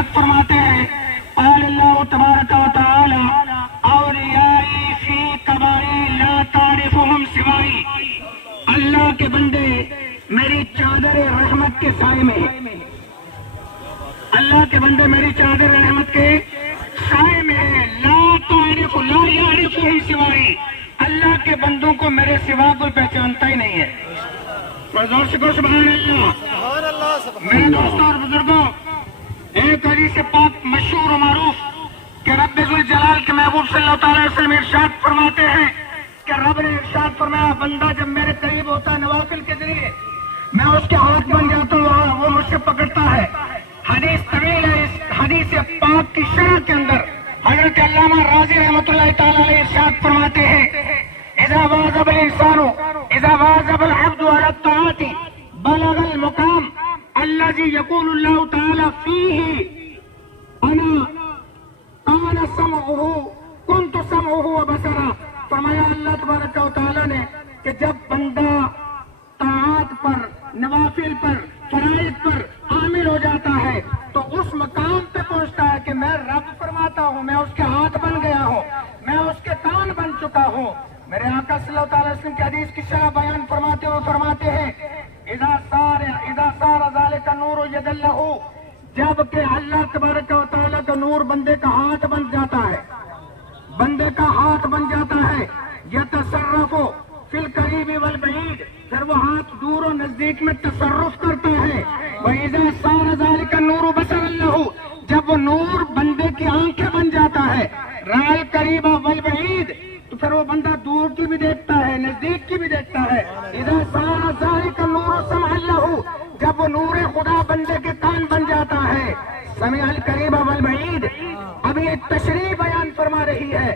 ارشاد فرماتے ہیں قال اللہ تبارک و تعالی اولیائی فی قبائی لا تعرفهم سوائی، اللہ کے بندے میری چادر رحمت کے سائے میں ہیں، اللہ کے بندے میری چادر رحمت کے سائے میں ہیں، لا یعرفهم سوائی، اللہ کے بندوں کو میرے سوا کوئی پہچانتا ہی نہیں ہے۔ زور سے کہو سبحان اللہ۔ میرے دوستوں اور بزرگوں، ایک حدیث پاک مشہور و معروف کہ رب ذوالجلال کے محبوب صلی اللہ تعالی وسلم ارشاد فرماتے ہیں کہ رب نے ارشاد فرمایا بندہ جب میرے قریب ہوتا ہے نوافل کے ذریعے میں اس کے ہاتھ بن جاتا ہوں، وہ مجھ سے پکڑتا ہے۔ حدیث طویل ہے، اس حدیث پاک کی شرح کے اندر حضرت علامہ راضی رحمۃ اللہ تعالی علیہ ارشاد فرماتے ہیں اذا واظب الانسان اذا واظب العبد على الطاعات بلغ المقام الذي يقول الله تعالى فيه انا كنت سمعه وبصره، فرمایا اللہ تبارک و تعالی نے کہ جب بندہ طاعات پر، نوافل پر، فرائض پر عامل ہو جاتا ہے تو اس مقام پہ پہنچتا ہے کہ میں رب فرماتا ہوں، میں اس کے ہاتھ بن گیا ہوں، میں اس کے کان بن چکا ہوں۔ میرے آقا صلی اللہ تعالی وسلم کی حدیث کی شرح بیان فرماتے ہوئے فرماتے ہیں اذا صار ذلك النور ید اللہ، جب کہ اللہ تبارک و تعالیٰ کا نور بندے کا ہاتھ بن جاتا ہے، بندے کا ہاتھ بن جاتا ہے، یتصرف فی القریب والبعید، پھر وہ ہاتھ دور و نزدیک میں تصرف کرتا ہے۔ وَإِذَا صَارَ ذَلِكَ النُّورُ بَصَرًا لَهُ، جب وہ نور بندے کی آنکھیں بن جاتا ہے، رَأَى الْقَرِيبَ وَالْبَعِيدَ، تو پھر وہ بندہ دور کی بھی دیکھتا ہے، نزدیک کی بھی دیکھتا ہے۔ اِذَا صَارَ ذَلِكَ النُّورُ سَمْعًا لَهُ، جب وہ نور خدا بندے کے کان بن جاتا ہے۔ سمع القریب والبعید، اب یہ تشریح بیان فرما رہی ہے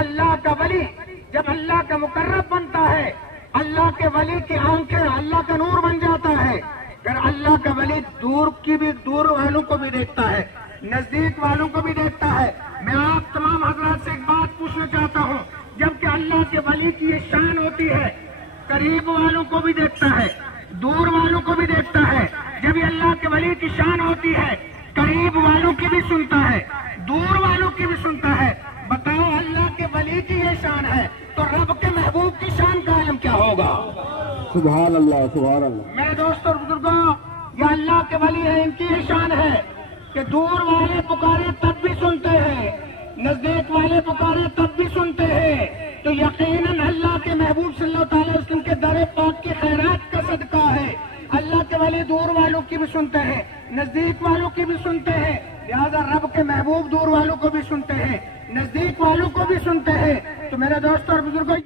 اللہ کا ولی جب اللہ کا مقرب بنتا ہے، اللہ کے ولی کی آنکھیں اللہ کا نور بن جاتا ہے، پھر اللہ کا ولی دور والوں کو بھی دیکھتا ہے، نزدیک والوں کو بھی دیکھتا ہے۔ میں آپ تمام حضرات سے ایک بات پوچھنا چاہتا ہوں، جبکہ اللہ کے ولی کی یہ شان ہوتی ہے قریب والوں کو بھی دیکھتا ہے، دور والوں کو بھی دیکھتا ہے، جب یہ اللہ کے ولی کی شان ہوتی ہے قریب والوں کی بھی سنتا ہے، دور والوں کی بھی سنتا ہے، بتاؤ اللہ کے ولی کی یہ شان ہے تو رب کے محبوب کی شان کا علم کیا ہوگا؟ سبحان اللہ، سبحان اللہ۔ میرے دوستوں اور بزرگوں، یہ اللہ کے ولی ہے، ان کی یہ شان ہے کہ دور والے پکارے تب بھی سنتے ہیں، نزدیک والے پکارے تب بھی سنتے ہیں، تو یقیناً اللہ کے محبوب صلی اللہ تعالی وسلم کے در پاک کی خیرات کا صدقہ ہے۔ اللہ کے ولی دور والوں کی بھی سنتے ہیں، نزدیک والوں کی بھی سنتے ہیں، لہذا رب کے محبوب دور والوں کو بھی سنتے ہیں، نزدیک والوں کو بھی سنتے ہیں۔ تو میرے دوستوں اور بزرگوں،